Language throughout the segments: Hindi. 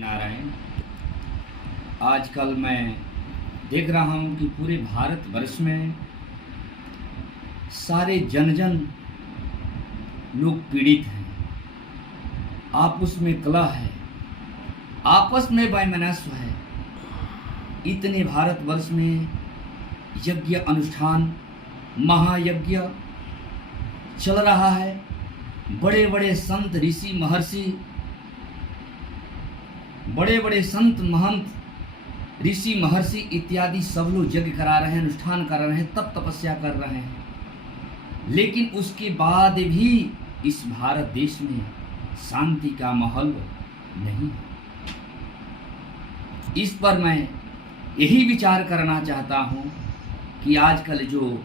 नारायण। आजकल मैं देख रहा हूँ कि पूरे भारतवर्ष में सारे जन लोग पीड़ित हैं। आपस में कलह है, आपस में वैमनस्य है। इतने भारतवर्ष में यज्ञ अनुष्ठान महायज्ञ चल रहा है। बड़े बड़े संत ऋषि महर्षि, बड़े बड़े संत महंत ऋषि महर्षि इत्यादि सब लोग यज्ञ करा रहे हैं, अनुष्ठान कर रहे हैं, तप तपस्या कर रहे हैं। लेकिन उसके बाद भी इस भारत देश में शांति का माहौल नहीं है। इस पर मैं यही विचार करना चाहता हूँ कि आजकल जो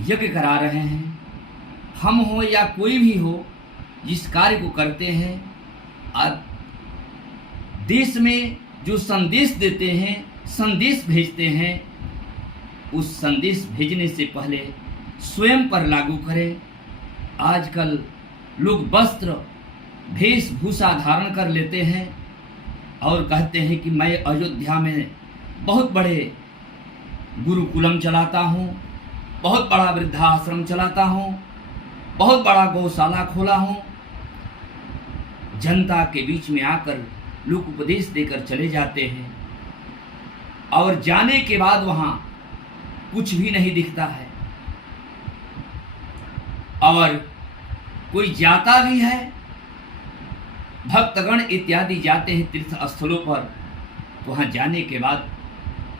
यज्ञ करा रहे हैं, हम हो या कोई भी हो, जिस कार्य को करते हैं, देश में जो संदेश देते हैं, संदेश भेजते हैं, उस संदेश भेजने से पहले स्वयं पर लागू करें। आजकल लोग वस्त्र वेशभूषा धारण कर लेते हैं और कहते हैं कि मैं अयोध्या में बहुत बड़े गुरुकुलम चलाता हूँ, बहुत बड़ा वृद्धाश्रम चलाता हूँ, बहुत बड़ा गौशाला खोला हूँ। जनता के बीच में आकर लोग उपदेश देकर चले जाते हैं और जाने के बाद वहाँ कुछ भी नहीं दिखता है। और कोई जाता भी है, भक्तगण इत्यादि जाते हैं तीर्थ स्थलों पर, तो वहाँ जाने के बाद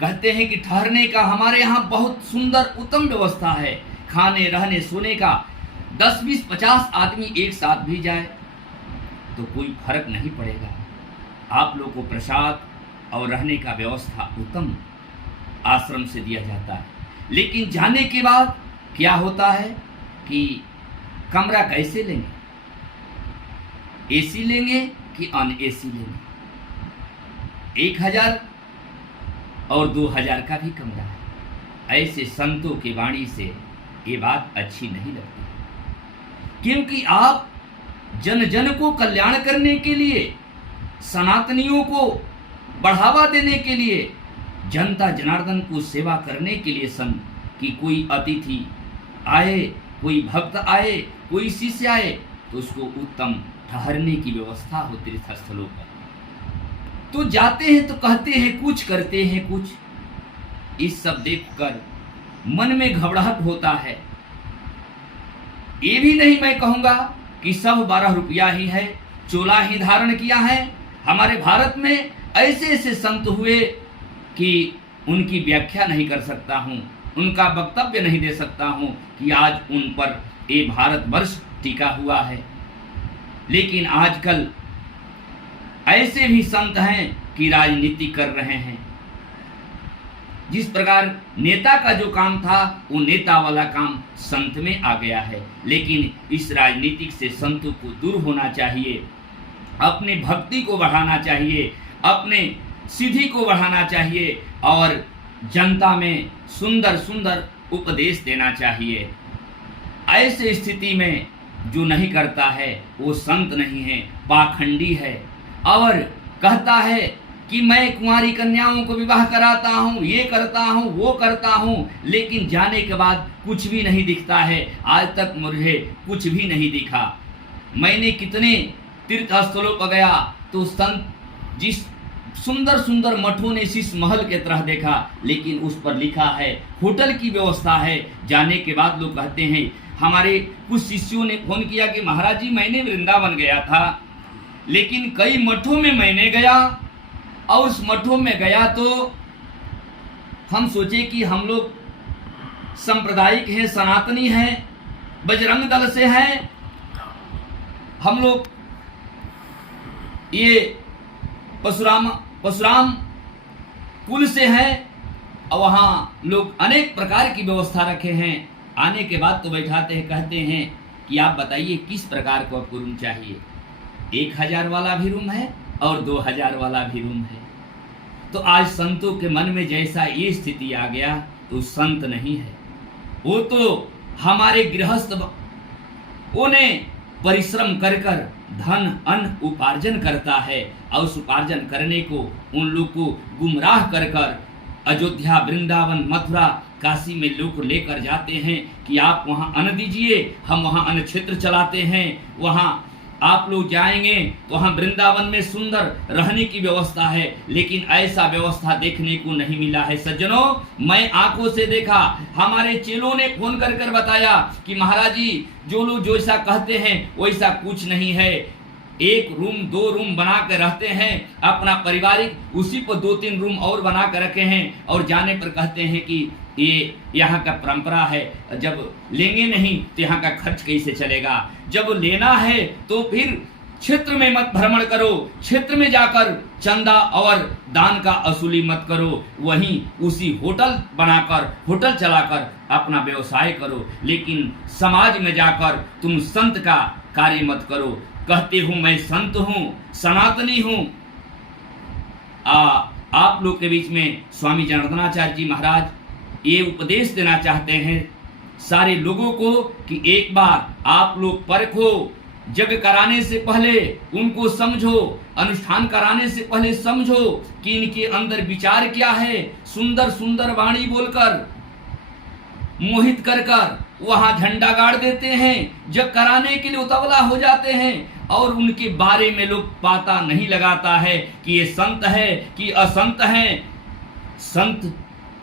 कहते हैं कि ठहरने का हमारे यहाँ बहुत सुंदर उत्तम व्यवस्था है, खाने रहने सोने का। 10, 20, 50 आदमी एक साथ भी जाए तो कोई फर्क नहीं पड़ेगा। आप लोग को प्रसाद और रहने का व्यवस्था उत्तम आश्रम से दिया जाता है। लेकिन जाने के बाद क्या होता है कि कमरा कैसे लेंगे, एसी लेंगे कि अन एसी लेंगे। 1000 और 2000 का भी कमरा है। ऐसे संतों की वाणी से ये बात अच्छी नहीं लगती, क्योंकि आप जन जन को कल्याण करने के लिए, सनातनियों को बढ़ावा देने के लिए, जनता जनार्दन को सेवा करने के लिए संत कि कोई अतिथि आए, कोई भक्त आए, कोई शिष्य आए, तो उसको उत्तम ठहरने की व्यवस्था हो तीर्थ स्थलों पर। तो जाते हैं तो कहते हैं कुछ, करते हैं कुछ। इस सब देखकर मन में घबराहट होता है। ये भी नहीं मैं कहूँगा कि सब 12 रुपया ही है, चोला ही धारण किया है। हमारे भारत में ऐसे ऐसे संत हुए कि उनकी व्याख्या नहीं कर सकता हूँ, उनका वक्तव्य नहीं दे सकता हूँ कि आज उन पर ये भारतवर्ष टिका हुआ है। लेकिन आजकल ऐसे भी संत हैं कि राजनीति कर रहे हैं। जिस प्रकार नेता का जो काम था, वो नेता वाला काम संत में आ गया है। लेकिन इस राजनीतिक से संतों को दूर होना चाहिए, अपने भक्ति को बढ़ाना चाहिए, अपने सिद्धि को बढ़ाना चाहिए और जनता में सुंदर सुंदर उपदेश देना चाहिए। ऐसे स्थिति में जो नहीं करता है वो संत नहीं है, पाखंडी है और कहता है कि मैं कुंवारी कन्याओं को विवाह कराता हूँ, ये करता हूँ, वो करता हूँ, लेकिन जाने के बाद कुछ भी नहीं दिखता है। आज तक मुझे कुछ भी नहीं दिखा। मैंने कितने तीर्थ स्थलों पर गया तो संत जिस सुंदर सुंदर मठों ने शीश महल के तरह देखा, लेकिन उस पर लिखा है होटल की व्यवस्था है। जाने के बाद लोग कहते हैं, हमारे कुछ शिष्यों ने फोन किया कि महाराज जी मैंने वृंदावन गया था, लेकिन कई मठों में मैंने गया और उस मठों में गया तो हम सोचे कि हम लोग सांप्रदायिक हैं, सनातनी हैं, बजरंग दल से हैं, हम लोग ये परशुराम कुल से हैं और वहाँ लोग अनेक प्रकार की व्यवस्था रखे हैं। आने के बाद तो बैठाते हैं, कहते हैं कि आप बताइए किस प्रकार को आपको रूम चाहिए। 1000 वाला भी रूम है और 2000 वाला भी रूम है। तो आज संतों के मन में जैसा ये स्थिति आ गया तो संत नहीं है, वो तो हमारे गृहस्थ उन्हें परिश्रम कर कर धन अन्न उपार्जन करता है और उस उपार्जन करने को उन लोग को गुमराह कर कर अयोध्या, वृंदावन, मथुरा, काशी में लोग लेकर जाते हैं कि आप वहाँ अन्न दीजिए, हम वहाँ अन्न क्षेत्र चलाते हैं, वहाँ आप लोग जाएंगे तो वहाँ वृंदावन में सुंदर रहने की व्यवस्था है, लेकिन ऐसा व्यवस्था देखने को नहीं मिला है। सज्जनों, मैं आंखों से देखा, हमारे चेलों ने फोन कर कर बताया कि महाराज जी जो लोग जैसा कहते हैं वैसा कुछ नहीं है। 1 रूम 2 रूम बना कर रहते हैं अपना पारिवारिक, उसी पर 2-3 रूम और बना कर रखे हैं और जाने पर कहते हैं कि ये यहाँ का परंपरा है, जब लेंगे नहीं तो यहाँ का खर्च कैसे चलेगा, जब लेना है तो फिर क्षेत्र में मत भ्रमण करो, क्षेत्र में जाकर चंदा और दान का असूली मत करो, वहीं उसी होटल बनाकर, होटल चलाकर अपना व्यवसाय करो, लेकिन समाज में जाकर तुम संत का कार्य मत करो। कहते हूं मैं संत हूं, सनातनी हूं। आप लोग के बीच में स्वामी जनार्दनाचार्य जी महाराज ये उपदेश देना चाहते हैं सारे लोगों को कि एक बार आप लोग परखो, जग कराने से पहले उनको समझो, अनुष्ठान कराने से पहले समझो कि इनके अंदर विचार क्या है। सुंदर सुंदर वाणी बोलकर मोहित कर कर वहां झंडा गाड़ देते हैं, जग कराने के लिए उतावला हो जाते हैं और उनके बारे में लोग पता नहीं लगाता है कि ये संत है कि असंत है। संत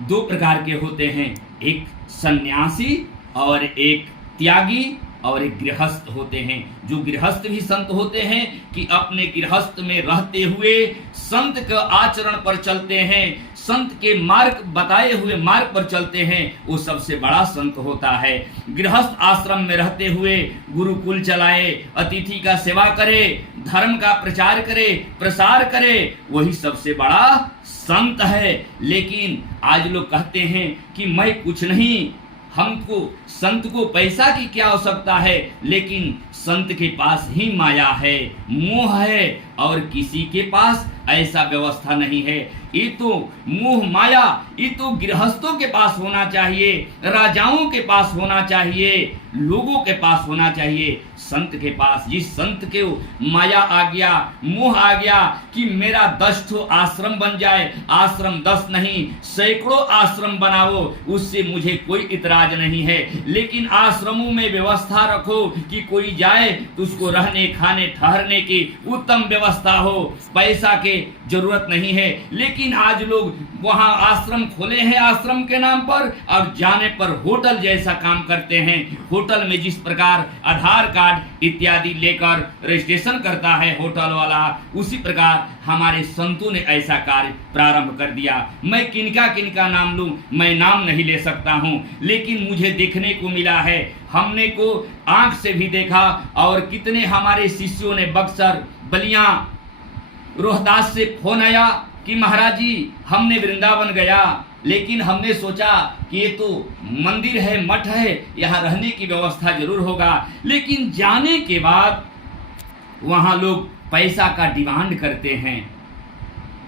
2 प्रकार के होते हैं, एक सन्यासी और एक त्यागी और एक गृहस्थ होते हैं। जो गृहस्थ भी संत होते हैं कि अपने गृहस्थ में रहते हुए संत के आचरण पर चलते हैं, संत के मार्ग बताए हुए मार्ग पर चलते हैं, वो सबसे बड़ा संत होता है। गृहस्थ आश्रम में रहते हुए गुरुकुल चलाए, अतिथि का सेवा करे, धर्म का प्रचार करे, प्रसार करे, वही सबसे बड़ा संत है। लेकिन आज लोग कहते हैं कि मैं कुछ नहीं, हमको संत को पैसा की क्या आवश्यकता है, लेकिन संत के पास ही माया है, मोह है और किसी के पास ऐसा व्यवस्था नहीं है। ये तो मोह माया, ये तो गृहस्थों के पास होना चाहिए, राजाओं के पास होना चाहिए, लोगों के पास होना चाहिए। संत के पास, जिस संत के माया आ गया, मोह आ गया कि मेरा 10 ठो आश्रम बन जाए, आश्रम 10 नहीं सैकड़ों आश्रम बनाओ, उससे मुझे कोई इतराज नहीं है, लेकिन आश्रमों में व्यवस्था रखो कि कोई जाए तो उसको रहने खाने ठहरने की उत्तम व्यवस्था हो, पैसा के जरूरत नहीं है। लेकिन आज लोग वहां आश्रम खोले हैं आश्रम के नाम पर, अब जाने पर होटल जैसा काम करते हैं। होटल में जिस प्रकार आधार कार्ड इत्यादि लेकर रजिस्ट्रेशन करता है होटल वाला, उसी प्रकार हमारे संतों ने ऐसा कार्य प्रारंभ कर दिया। मैं किनका किनका नाम लूं, मैं नाम नहीं ले सकता हूं, लेकिन मुझे देखने को मिला है, हमने को आंख से भी देखा और कितने हमारे शिष्यों ने बक्सर, बलिया, रोहतास से फोन आया कि महाराज जी हमने वृंदावन गया, लेकिन हमने सोचा कि ये तो मंदिर है, मठ है, यहाँ रहने की व्यवस्था जरूर होगा, लेकिन जाने के बाद वहाँ लोग पैसा का डिमांड करते हैं।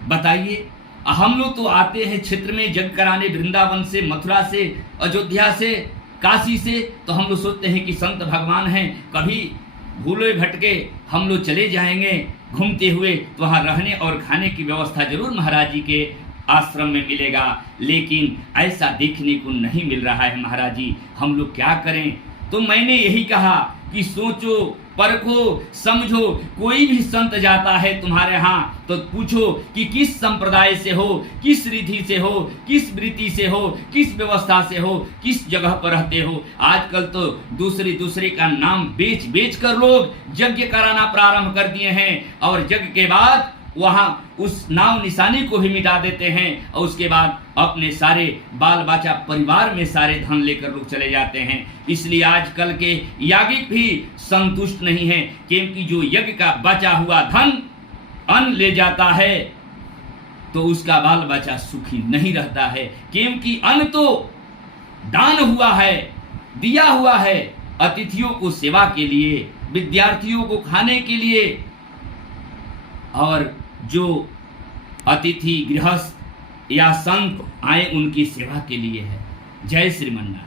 बताइए, हम लोग तो आते हैं क्षेत्र में जग कराने, वृंदावन से, मथुरा से, अयोध्या से, काशी से, तो हम लोग सोचते हैं कि संत भगवान हैं, कभी भूले भटके हम लोग चले जाएंगे घूमते हुए, तो वहाँ रहने और खाने की व्यवस्था जरूर महाराज जी के आश्रम में मिलेगा, लेकिन ऐसा देखने को नहीं मिल रहा है। महाराज जी हम लोग क्या करें? तो मैंने यही कहा कि सोचो, परखो, समझो। कोई भी संत जाता है तुम्हारे यहाँ तो पूछो कि किस संप्रदाय से हो, किस रिधि से हो, किस वृत्ति से हो, किस व्यवस्था से हो, किस जगह पर रहते हो। आजकल तो दूसरे का नाम बेच बेच कर लोग यज्ञ कराना प्रारंभ कर दिए हैं और यज्ञ के बाद वहां उस नाम निशानी को भी मिटा देते हैं और उसके बाद अपने सारे बाल बच्चा परिवार में सारे धन लेकर लोग चले जाते हैं। इसलिए आजकल के यागिक भी संतुष्ट नहीं है, क्योंकि जो यज्ञ का बचा हुआ धन अन्न ले जाता है तो उसका बाल बच्चा सुखी नहीं रहता है, क्योंकि अन्न तो दान हुआ है, दिया हुआ है अतिथियों को सेवा के लिए, विद्यार्थियों को खाने के लिए, और जो अतिथि गृहस्थ या संत आए उनकी सेवा के लिए है। जय श्रीमन्नारायण।